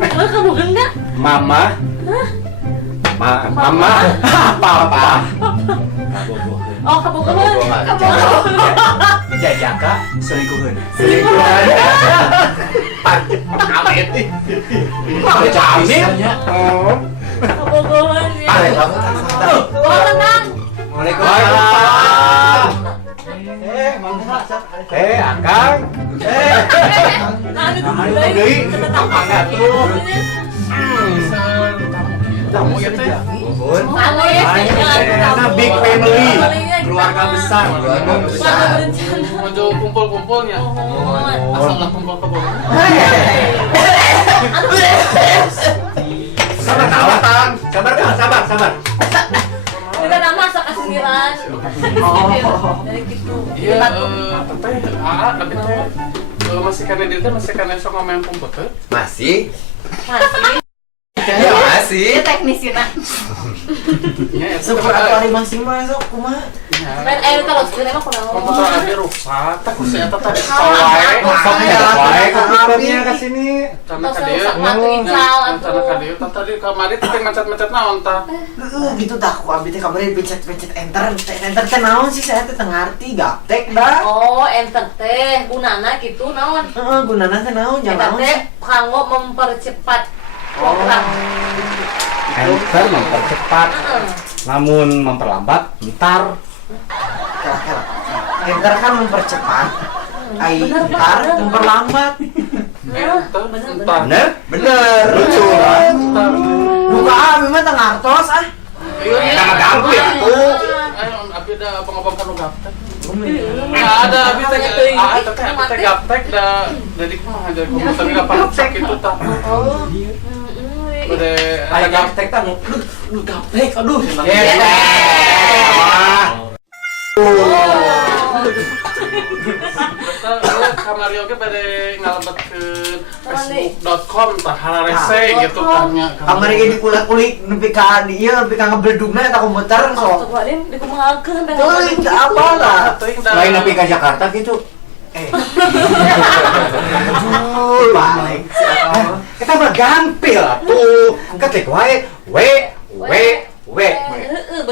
Kabogan enggak? Mama. Mama. Papa. Oh, kabogan. Jajaka selingkuhan. Awet nih. Kabogan ya. Oh, tenang. Waalaikumsalam. Akang. Deui, mangga tuh. Tamu ya teh. Big family. Keluarga besar. Mau kumpul-kumpulnya. Asal kumpul kebogan. Sabar. Kita nama masak asliran. Dari gitu. Iya, teteh, tapi teh masih karena dia teh masih karena sok ngomong kumpul teh. Masih? Masih. Ya masih. Teknisi nak. Ya, Syukur atuh ari masih mah sok kumaha. Main air kalau sekali emang kurang. komputer abi rusak, tak kusi eta tadi wae. Komputernya ke sini. Karena ka dieu. Karena ka dieu tadi kamari teh macet-macet naon tah. Gitu tah ku abi teh kamari pencet-pencet enter teh naon sih saya teh teu ngarti gaptek da. Oh, enter teh gunana gitu naon? Heeh, gunana teh naon Eta jangan naon. teh kanggo mempercepat program. Enter mempercepat, namun memperlambat ntar. Kela. Enter kan mempercepat. Ai tar memperlambat. Entar. Bener. Lucu lah. Buka abi mah teu ngartos ah. Sama ganggu ya tuh. Ayo abi da abang-abang kanu gaptek. Ada abi teh abi teh gaptek da jadi kumaha jadi komputer gampang rusak itu tah. Oh. Bade Ada gaptek tah lu gaptek aduh. Kamari oge bade ngalebet ke facebook.com tah hararese gitu tanya. Kamari ge dikulik-kulik nepi ka dieu nepi ka ngebledugna eta komputer sok. Tuh Raden dikumahakeun teh. Teuing teu apa lah. Lain nepi ka Jakarta gitu. Balik. Kita mah gampil atuh. Ketik wae we.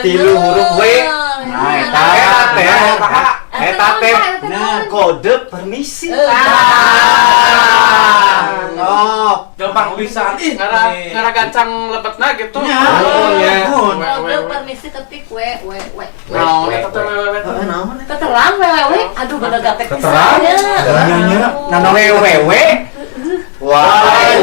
Tilu huruf W. Nah, eta teh. Nah, kode permisi. Oh, gampang pisan ih ngara gancang lebetna gitu. Kode permisi ketik we. Nah, eta teh wewe. naon? Keterang wewe. Aduh bener gaptek Keterang? pisan ya. Nana wewe. Wah,